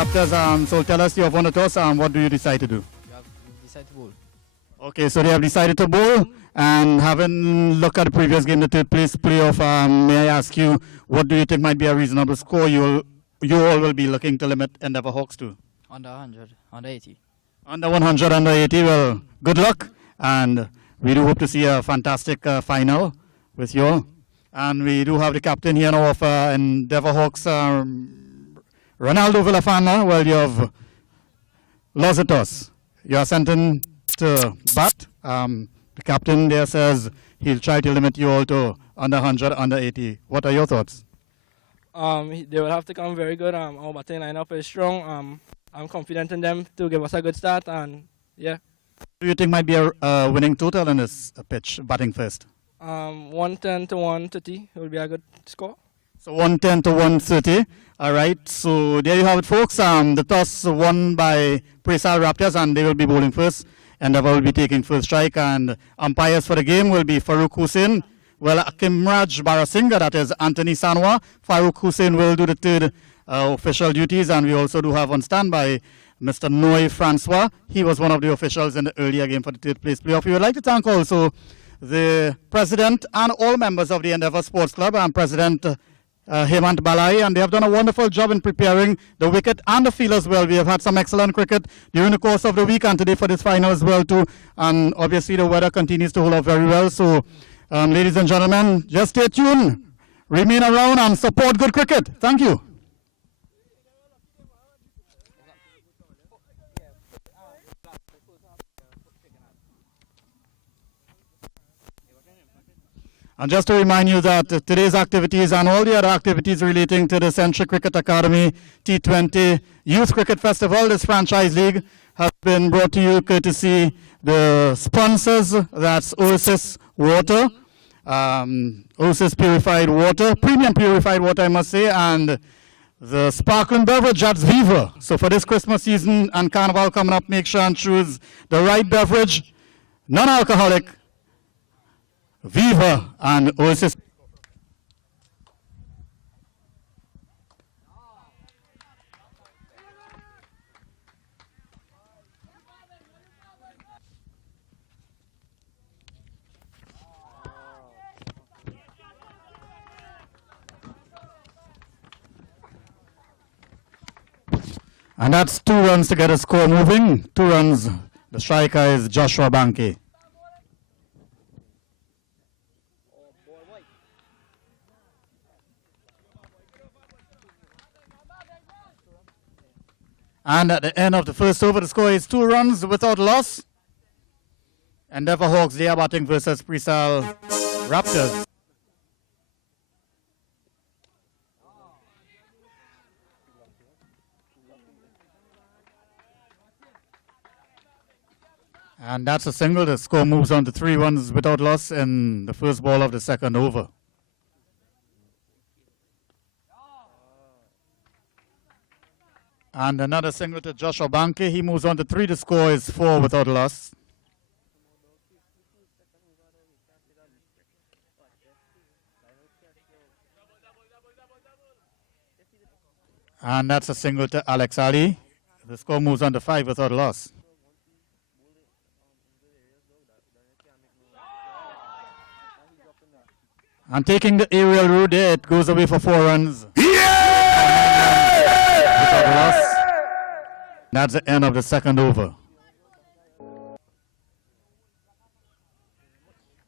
Raptors. So tell us, you have won the toss. What do you decide to do? You have decided to bowl. Okay, so they have decided to bowl. And having looked at the previous game, the third place playoff, may I ask you, what do you think might be a reasonable score you all will be looking to limit Endeavour Hawks to? Under 100, under 80. Under 100, under 80. Well, good luck. And we do hope to see a fantastic final with you all. And we do have the captain here now of Endeavour Hawks, Ronaldo Villafana. Well, you have lost the toss. You are sent in to bat. The captain there says he'll try to limit you all to under 100, under 80. What are your thoughts? They will have to come very good. Our batting lineup is strong. I'm confident in them to give us a good start. And yeah. Do you think might be a winning total in this pitch, batting first? 110 to 130 will be a good score. So 110 to 130. All right. So there you have it, folks. The toss won by Presal Raptors, and they will be bowling first. Endeavour will be taking first strike, and umpires for the game will be Farouk Hussain. Well, Kimraj Barasingha, that is Anthony Sanwa. Farouk Hussain will do the third official duties, and we also do have on standby Mr. Noy Francois. He was one of the officials in the earlier game for the third place playoff. We would like to thank also the president and all members of the Endeavour Sports Club and President Hemant Balai, and they have done a wonderful job in preparing the wicket and the field as well. We have had some excellent cricket during the course of the week and today for this final as well too. And obviously the weather continues to hold up very well. So ladies and gentlemen, just stay tuned, remain around and support good cricket. Thank you. And just to remind you that today's activities and all the other activities relating to the Centric Cricket Academy T20 Youth Cricket Festival, this franchise league, has been brought to you courtesy the sponsors. That's Oasis Water, Oasis Purified Water, Premium Purified Water, I must say, and the sparkling beverage, that's Viva. So for this Christmas season and Carnival coming up, make sure and choose the right beverage, non-alcoholic, Viva and Oasis. And that's 2 runs to get a score moving. 2 runs. The striker is Joshua Banke. And at the end of the first over, the score is 2 runs without loss. Endeavour Hawks, they are batting versus Presal Raptors. And that's a single. The score moves on to 3 runs without loss in the first ball of the second over. And another single to Joshua Banke. He moves on to 3. The score is 4 without loss. And that's a single to Alex Ali. The score moves on to 5 without loss. And taking the aerial route there, it goes away for 4 runs. Without loss. That's the end of the second over.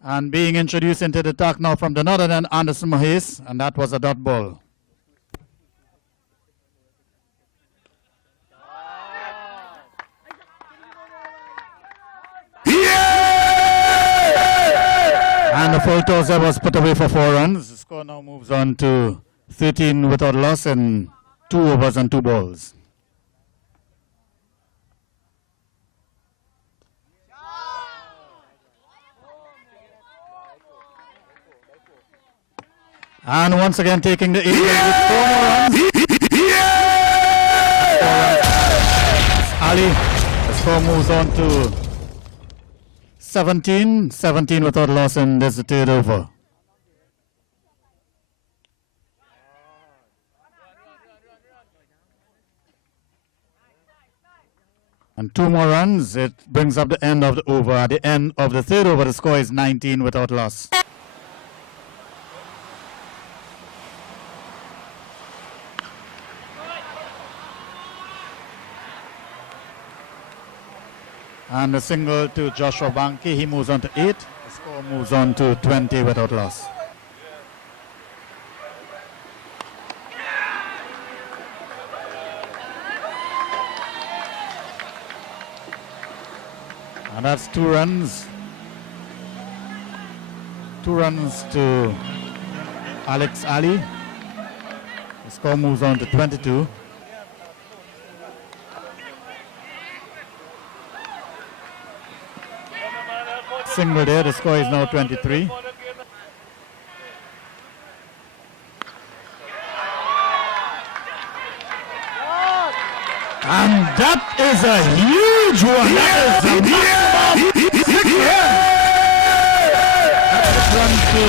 And being introduced into the attack now from the northern end, Anderson Mahes, and that was a dot ball. And the full toss was put away for 4 runs. The score now moves on to 13 without loss in 2 overs and 2 balls. And once again taking the aerial with 4 more runs. Ali, the score moves on to 17 without loss in this third over. And 2 more runs. It brings up the end of the over. At the end of the third over, the score is 19 without loss. And a single to Joshua Banke. He moves on to 8. The score moves on to 20 without loss. And that's 2 runs. 2 runs to Alex Ali. The score moves on to 22. Single there, the score is now 23. And that is a huge one. That is a maximum. That's the run to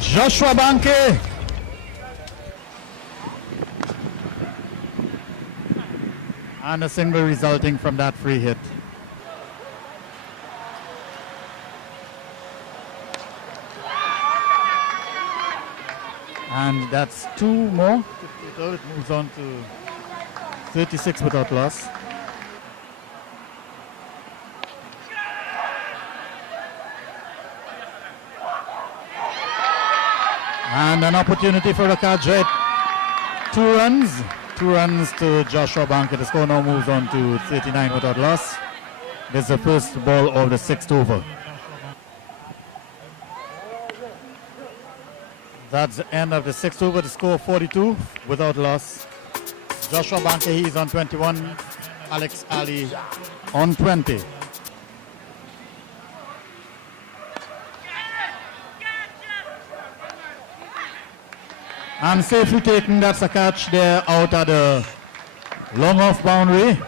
Joshua Banke. And a single resulting from that free hit. And that's 2 more. So it moves on to 36 without loss. And an opportunity for Rakaja. 2 runs. 2 runs to Joshua Banke. The score now moves on to 39 without loss. This is the first ball of the 6th over. That's the end of the 6th over. The score 42 without loss. Joshua Banke, he's on 21. Alex Ali on 20. And safely taken, that's a catch there out at the long off boundary.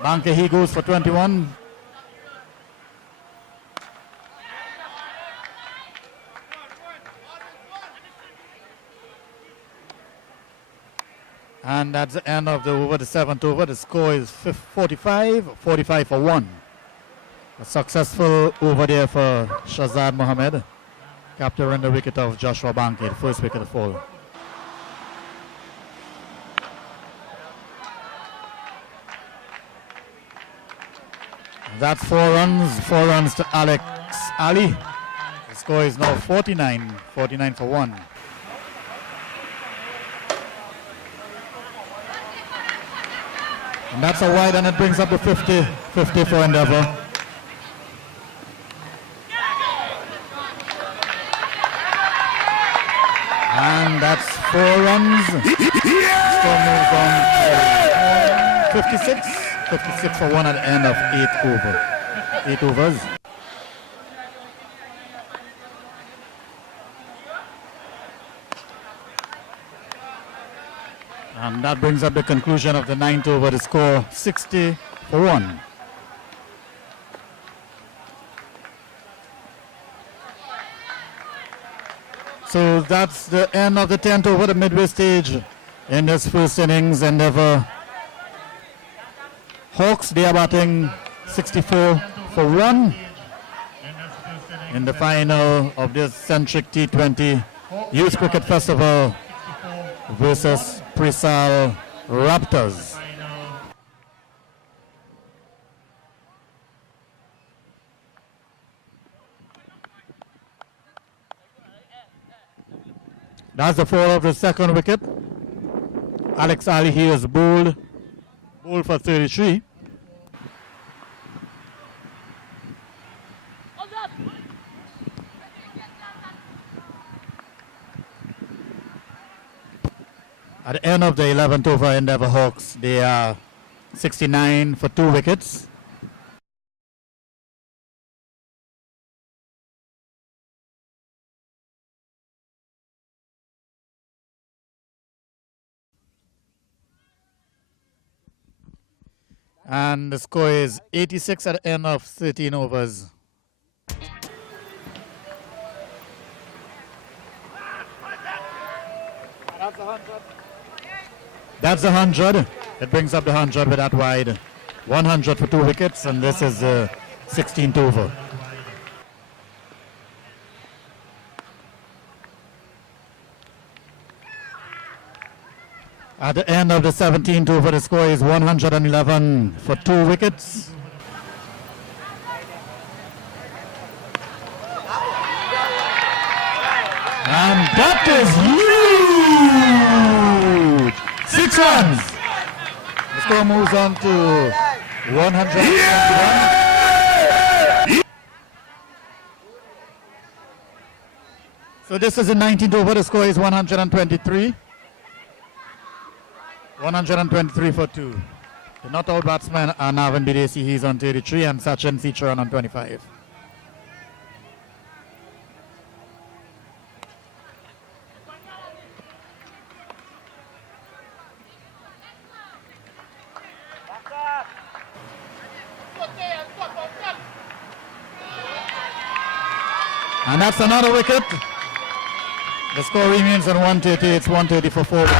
Banke, he goes for 21. And that's the end of the over, the 7th over. The score is 45 for 1. A successful over there for Shazad Mohammed, capturing the wicket of Joshua Banke, the first wicket to fall. That's 4 runs to Alex Ali. The score is now 49 for 1. And that's a wide, and it brings up the 50 for Endeavour. And that's 4 runs. Score moves on to 56 for 1 at the end of 8 overs. And that brings up the conclusion of the 9th over, the score 60 for 1. So that's the end of the 10th over, the midway stage in this first innings. Endeavour Hawks, they are batting 64 for 1 in the final of this Centric T20 Youth Cricket Festival versus Presal Raptors. That's the fall of the second wicket. Alex Ali here is bowled for 33. At the end of the 11th over, Endeavour Hawks, they are 69 for 2 wickets. And the score is 86 at the end of 13 overs. That's 100. It brings up the 100 with that wide. 100 for 2 wickets, and this is 16th over. At the end of the 17th over, the score is 111 for 2 wickets. And that is huge! 6 runs! The score moves on to 121. So this is the 19th over, the score is 123. 123 for 2. The not out batsman are Navin Bidesi, he's on 33, and Sachin Sicharan on 25. And that's another wicket. The score remains on 130. It's 130 for 4 wickets.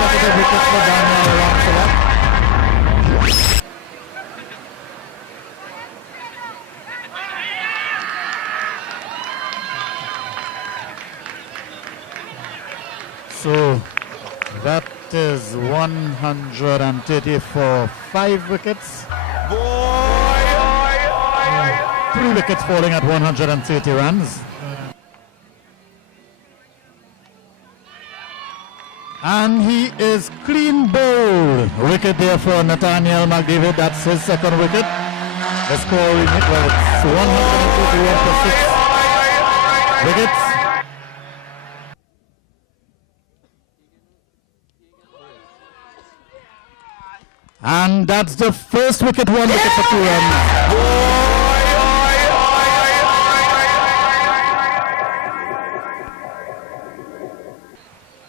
Consecutive wickets for Daniel Ramsawat. So that is 130 for 5 wickets. 3 wickets falling at 130 runs. And he is clean bowled. Wicket there for Nathaniel McDavid. That's his second wicket. The score, well, it's 151 for 6 wickets. And that's the first wicket, 1 wicket for 2 runs.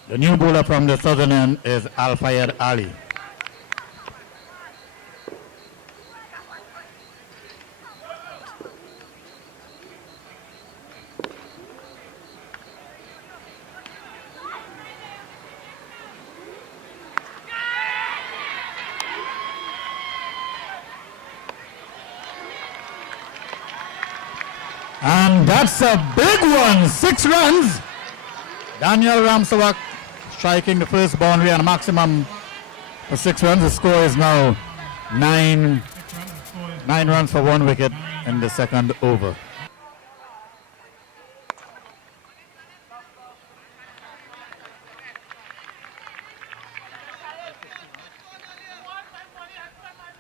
The new bowler from the southern end is Al-Fayed Ali. And that's a big one, 6 runs. Daniel Ramsawat striking the first boundary and a maximum for 6 runs. The score is now 9 runs for 1 wicket in the second over.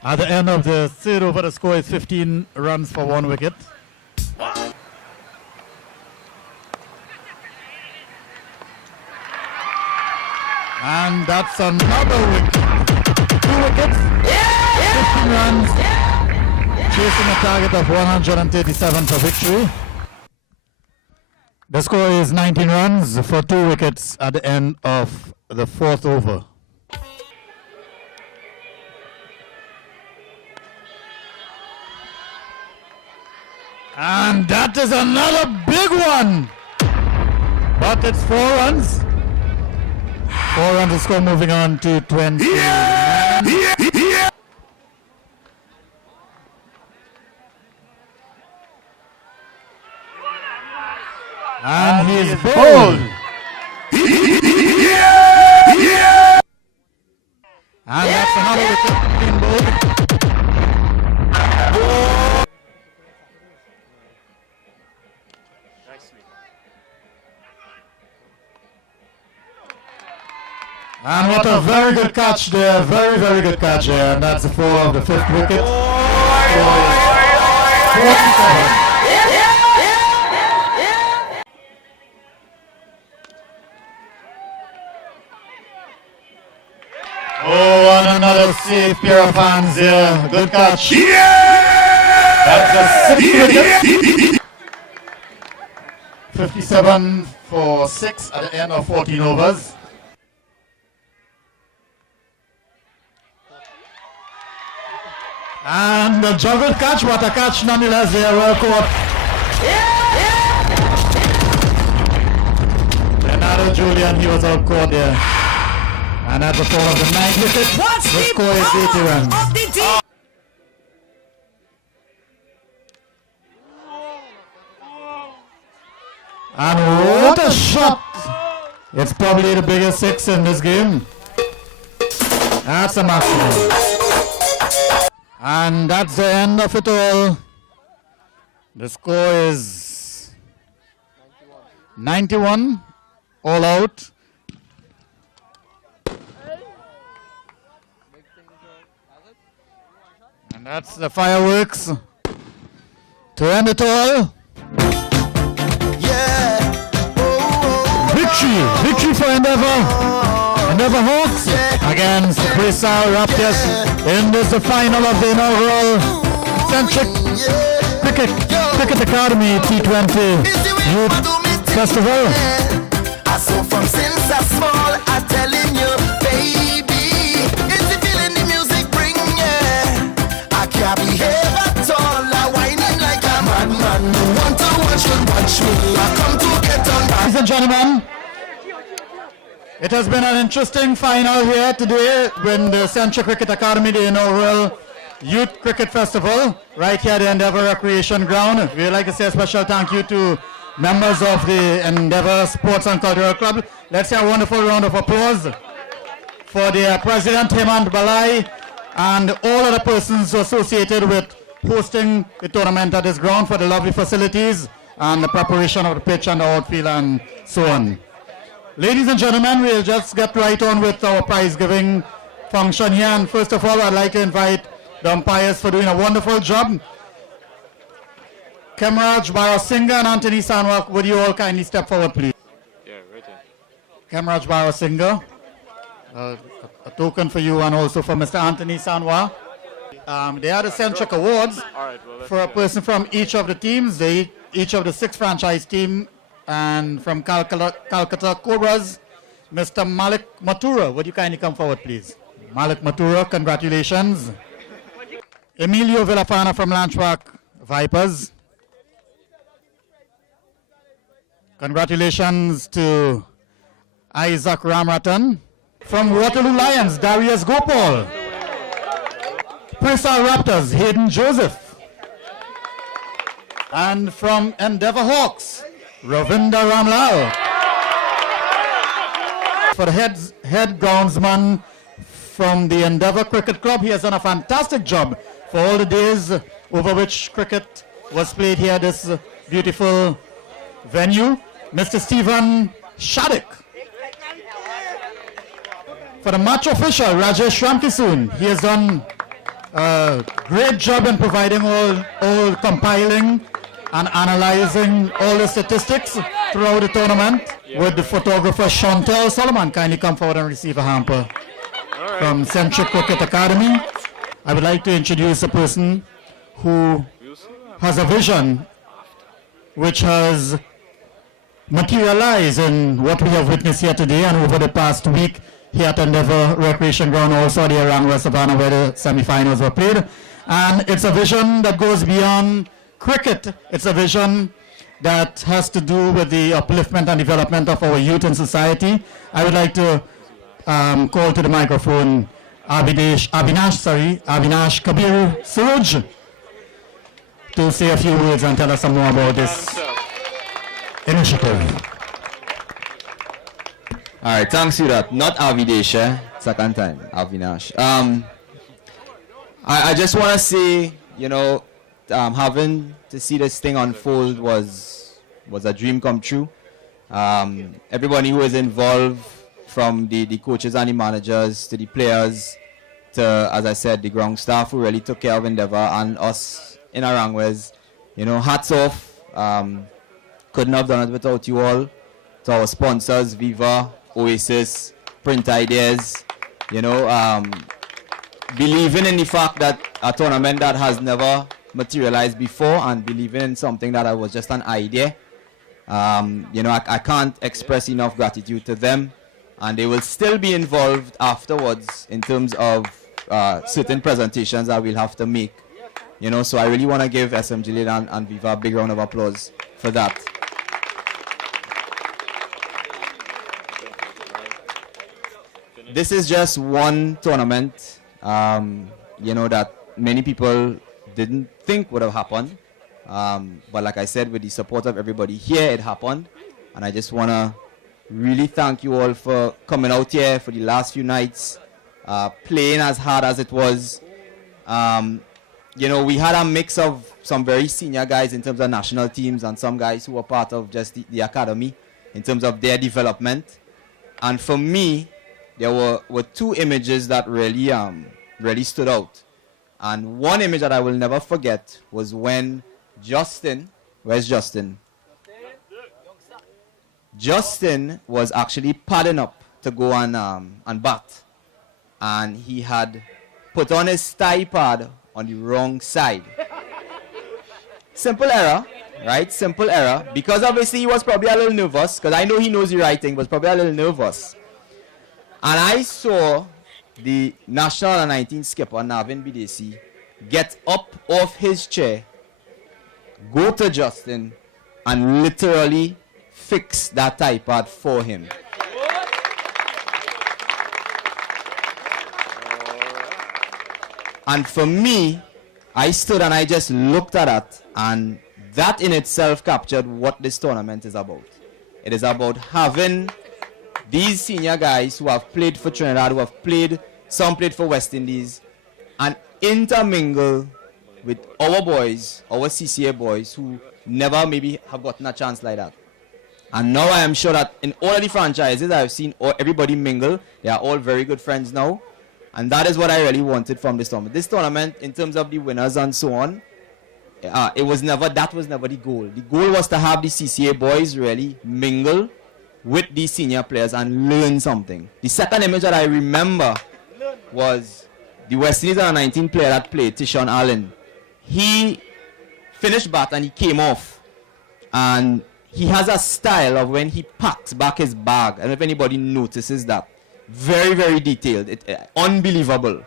At the end of the third over, the score is 15 runs for 1 wicket. And that's another wicket. 2 wickets, 15 runs, chasing a target of 137 for victory. The score is 19 runs for 2 wickets at the end of the 4th over. And that is another big one. But it's 4 runs. 4 runs, the score moving on to 20. And he is bowled. And that's another wicket being bowled. And what a very good catch there, very, very good catch there. And that's the 4 of the 5th wicket. 47. Oh, and another safe pair of hands here. Good catch. That's the 6th wicket. 57 for 6 at the end of 14 overs. And the juggled catch, what a catch nonetheless there, well caught. Leonardo Julian, he was out caught there. And at the fall of the ninth wicket, the score is 80 runs. And what a shot! It's probably the biggest six in this game. That's a maximum. And that's the end of it all. The score is 91, all out. And that's the fireworks to end it all. Victory for Endeavour Hawks against Brisbane Raptors in this the final of the inaugural Centric Cricket Academy T20 Youth Festival. So from since I small, I telling you, baby, it's the feeling the music bring, yeah. I can't behave at all, I whining like a madman. You want to watch me, I come to get on. Ladies and gentlemen, it has been an interesting final here today when the Centric Cricket Academy, the inaugural Youth Cricket Festival, right here at the Endeavour Recreation Ground. We would like to say a special thank you to members of the Endeavour Sports and Cultural Club. Let's say a wonderful round of applause for their president, Hemant Balai, and all other persons associated with hosting the tournament at this ground for the lovely facilities and the preparation of the pitch and the outfield and so on. Ladies and gentlemen, we'll just get right on with our prize giving function here. And first of all, I'd like to invite the umpires for doing a wonderful job. Kemraj Barasingha and Anthony Sanwa, would you all kindly step forward, please? Yeah, right there. Kemraj Barasingha, a token for you and also for Mr. Anthony Sanwa. They are the Centric Awards for a person from each of the teams, each of the 6 franchise team, and from Calcutta Cobras, Mr. Malik Mathura. Would you kindly come forward, please? Malik Mathura, congratulations. Emilio Villafana from Lanchpark Vipers. Congratulations to Isaac Ramratan. From Waterloo Lions, Darius Gopal. Prisa Raptors, Hayden Joseph. And from Endeavour Hawks, Ravinda Ramlal. For the head groundsman from the Endeavour Cricket Club, he has done a fantastic job for all the days over which cricket was played here, this beautiful venue. Mr. Stephen Shaddick. For the match official, Rajesh Ramkisoon, he has done a great job in providing all compiling and analyzing all the statistics throughout the tournament. With the photographer Chantel Solomon, kindly come forward and receive a hamper from Centric Cricket Academy. I would like to introduce a person who has a vision which has materialized in what we have witnessed here today and over the past week here at Endeavour Recreation Ground, also the Arangwa Savannah, where the semi-finals were played. And it's a vision that goes beyond cricket. It's a vision that has to do with the upliftment and development of our youth and society. I would like to call to the microphone Abhinash Kabir Suraj to say a few words and tell us some more about this initiative. All right, thanks to that. Not Avidesh, second time, Avinash. I just want to say, you know, having to see this thing unfold was a dream come true. Everybody who was involved, from the coaches and the managers to the players to, as I said, the ground staff who really took care of Endeavour and us in Arangwes, you know, hats off. Couldn't have done it without you all. To our sponsors, Viva, Oasis, Print Ideas, you know, believing in the fact that a tournament that has never materialized before and believing in something that was just an idea. You know, I can't express enough gratitude to them, and they will still be involved afterwards in terms of certain presentations that we'll have to make. You know, so I really want to give SMG and Viva a big round of applause for that. this is just one tournament, that many people didn't think would have happened. But like I said, with the support of everybody here, it happened. And I just want to really thank you all for coming out here for the last few nights, playing as hard as it was. We had a mix of some very senior guys in terms of national teams and some guys who were part of just the academy in terms of their development. And for me, there were two images that really stood out. And one image that I will never forget was when Justin, where's Justin? Justin was actually padding up to go and bat. And he had put on his thigh pad on the wrong side. Simple error, right? Simple error. Because obviously he was probably a little nervous, because I know he knows the right thing, but probably a little nervous. And I saw the National Under-19 skipper, Navin Bidesi, get up off his chair, go to Justin, and literally fix that thigh pad for him. And for me, I stood and I just looked at that, and that in itself captured what this tournament is about. It is about having these senior guys who have played for Trinidad, who have played, some played for West Indies, and intermingle with our boys, our CCA boys, who never maybe have gotten a chance like that. And now I am sure that in all of the franchises, I've seen everybody mingle. They are all very good friends now. And that is what I really wanted from this tournament. This tournament, in terms of the winners and so on, that was never the goal. The goal was to have the CCA boys really mingle with these senior players and learn something. The second image that I remember was the West Indies Under-19 player that played, Tishon Allen. He finished bat and he came off. And he has a style of when he packs back his bag. I don't know if anybody notices that. Very, very detailed. Unbelievable.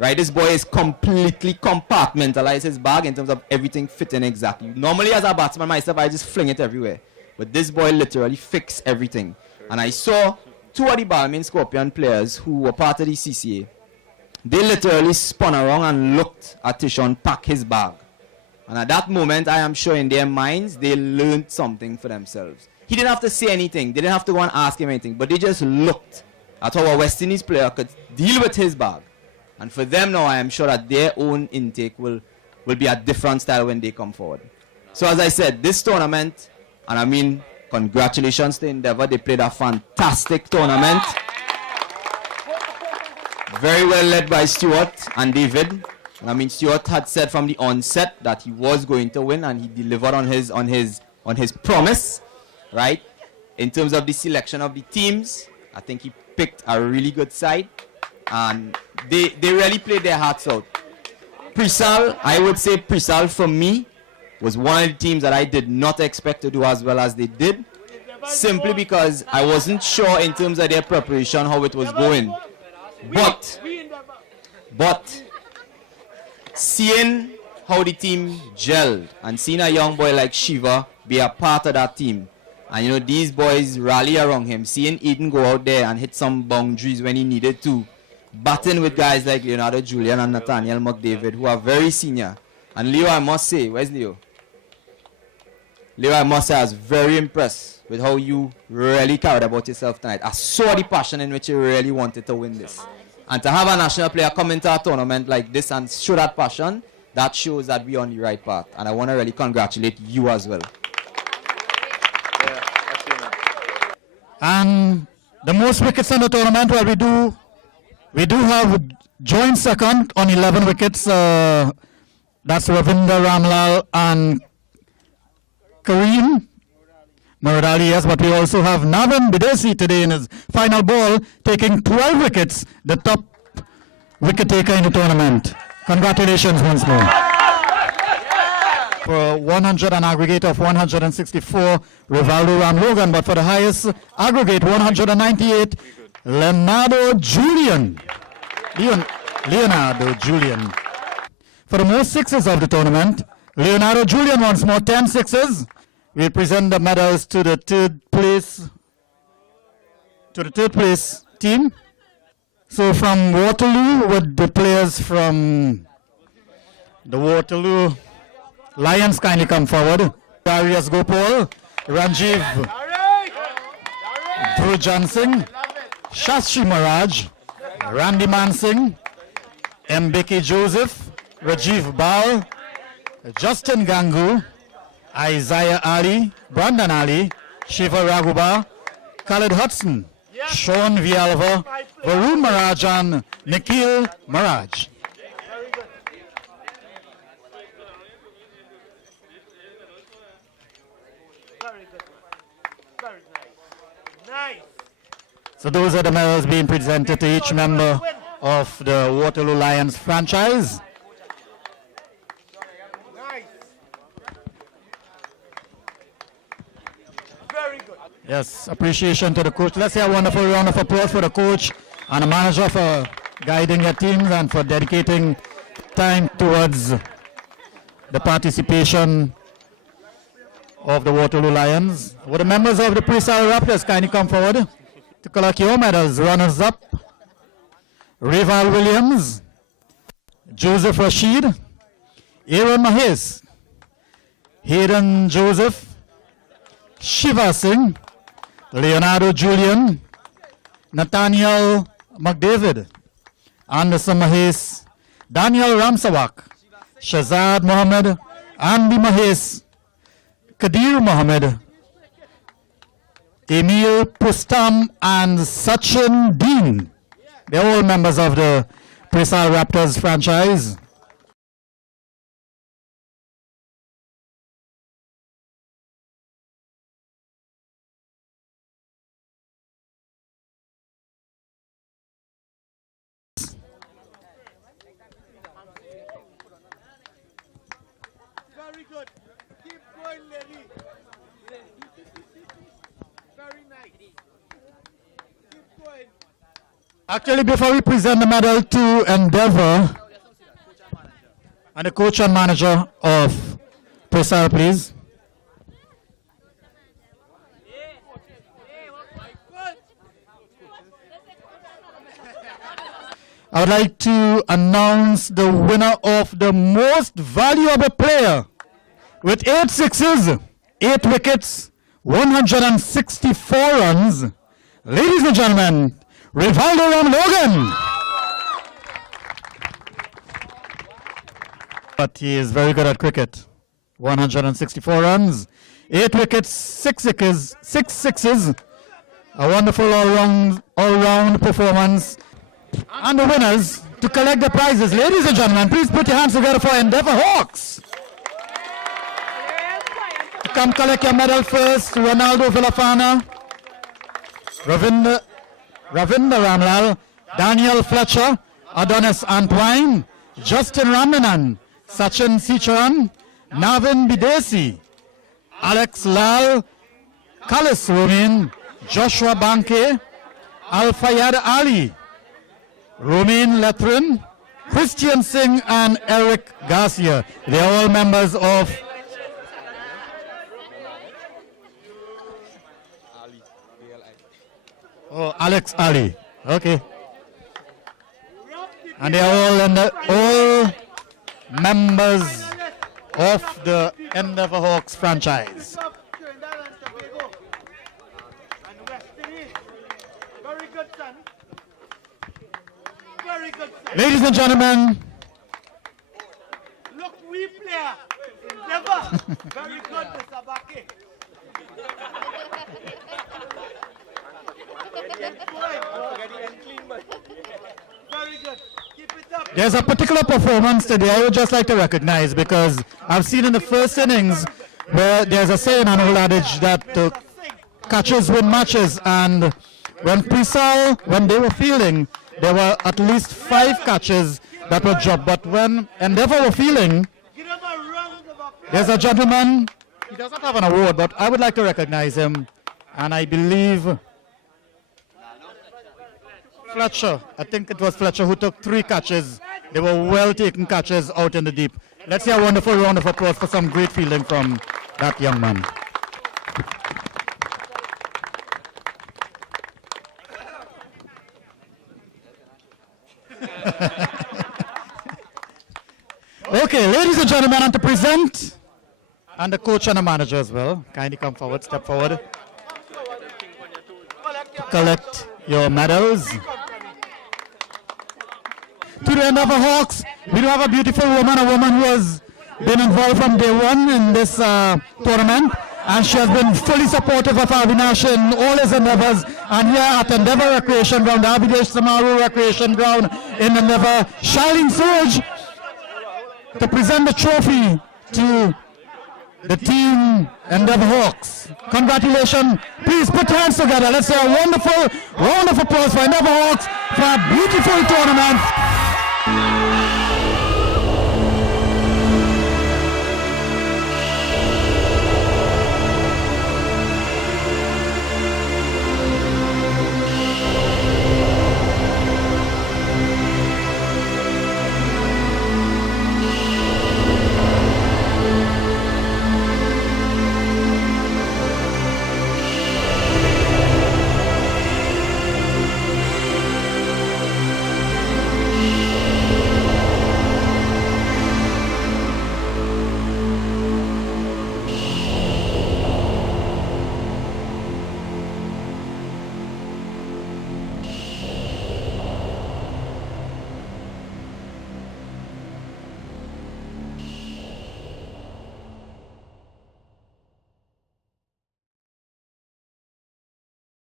Right? This boy is completely compartmentalized his bag in terms of everything fitting exactly. Normally as a batsman myself, I just fling it everywhere. But this boy literally fixed everything. And I saw two of the Balmain Scorpion players who were part of the CCA. They literally spun around and looked at Tishon pack his bag. And at that moment, I am sure in their minds, they learned something for themselves. He didn't have to say anything. They didn't have to go and ask him anything. But they just looked at how a West Indies player could deal with his bag. And for them now, I am sure that their own intake will be a different style when they come forward. So as I said, this tournament, and I mean, congratulations to Endeavour. They played a fantastic tournament. Very well led by Stuart and David. And I mean, Stuart had said from the onset that he was going to win, and he delivered on his promise, right? In terms of the selection of the teams, I think he picked a really good side, and they really played their hearts out. Presal, I would say Presal for me was one of the teams that I did not expect to do as well as they did, simply because I wasn't sure in terms of their preparation how it was going. But seeing how the team gelled and seeing a young boy like Shiva be a part of that team, and these boys rally around him, seeing Eden go out there and hit some boundaries when he needed to, batting with guys like Leonardo Julian and Nathaniel McDavid, who are very senior. And Leo, I must say, where's Leo? Leo, I must say, I was very impressed with how you really carried about yourself tonight. I saw the passion in which you really wanted to win this. And to have a national player come into a tournament like this and show that passion, that shows that we're on the right path. And I want to really congratulate you as well. And the most wickets in the tournament, well, we do have joint second on 11 wickets. That's Ravinder Ramlal and Kareem Muradali, yes, but we also have Navin Bidesi today in his final ball, taking 12 wickets, the top wicket taker in the tournament. Congratulations once more. For 100, an aggregate of 164, Rivaldo Ramlogan, but for the highest aggregate, 198, Leonardo Julian. Leonardo Julian. For the most sixes of the tournament, Leonardo Julian once more, 10 sixes. We'll present the medals to the third place team. So from Waterloo, would the players from the Waterloo Lions kindly come forward? Darius Gopal, Ranjiv Dhruv Johnson, Shastri Maharaj, Randy Mansingh, Mbeki Joseph, Rajiv Bal, Justin Gangu, Isaiah Ali, Brandon Ali, Shiva Raghuba, Khalid Hudson, Sean Vialva, Varun Marajan, Nikhil Maraj. So those are the medals being presented to each member of the Waterloo Lions franchise. Yes, appreciation to the coach. Let's say a wonderful round of applause for the coach and the manager for guiding their teams and for dedicating time towards the participation of the Waterloo Lions. Would the members of the Presale Raptors kindly come forward to collect your medals? Runners up, Rival Williams, Joseph Rashid, Aaron Mahes, Hayden Joseph, Shiva Singh, Leonardo Julian, Nathaniel McDavid, Anderson Mahes, Daniel Ramsawak, Shazad Mohammed, Andy Mahes, Kadir Mohammed, Emil Pustam, and Sachin Dean. They're all members of the Presale Raptors franchise. Very good. Keep going, lady. Very nice. Keep going. Actually, before we present the medal to Endeavour and the coach and manager of Presale, please. I would like to announce the winner of the most valuable player with 8 sixes, 8 wickets, 164 runs. Ladies and gentlemen, Rivaldo Ram Logan. But he is very good at cricket. 164 runs, 8 wickets, 6 sixes. A wonderful all-round performance. And the winners to collect the prizes. Ladies and gentlemen, please put your hands together for Endeavour Hawks. To come collect your medal first, Ronaldo Villafana, Ravinda Ramlal, Daniel Fletcher, Adonis Antwine, Justin Ramanan, Sachin Sicharan, Navin Bidesi, Alex Lal, Kalis Rumin, Joshua Banke, Al-Fayyad Ali, Rumin Lethrin, Christian Singh, and Eric Garcia. They are all members of Alex Ali. Okay. And they are all members of the Endeavour Hawks franchise. Very good, son. Very good, son. Ladies and gentlemen, Look, we player. Endeavour. Very good, Mr. Baki. Very good. Keep it up. there's a particular performance today I would just like to recognize, because I've seen in the first innings where there's a saying, an old adage, that catches win matches, and when Presale, when they were fielding, there were at least 5 catches that were dropped. But when Endeavour were fielding, Give them a round of applause. there's a gentleman, he doesn't have an award, but I would like to recognize him, and I believe Fletcher, I think it was Fletcher who took 3 catches. They were well taken catches out in the deep. Let's hear a wonderful round of applause for some great fielding from that young man. Okay, ladies and gentlemen, and to present, and the coach and the manager as well. Kindly come forward, step forward. To collect your medals. To the Endeavour Hawks, we do have a beautiful woman, a woman who has been involved from day one in this tournament, and she has been fully supportive of Avinash in all his endeavors. And here at Endeavour Recreation Ground, the Abidesh Samaru Recreation Ground in Endeavour, Charlene Surge to present the trophy to the team Endeavour Hawks. Congratulations. Please put your hands together. Let's say a wonderful round of applause for Endeavour Hawks for a beautiful tournament.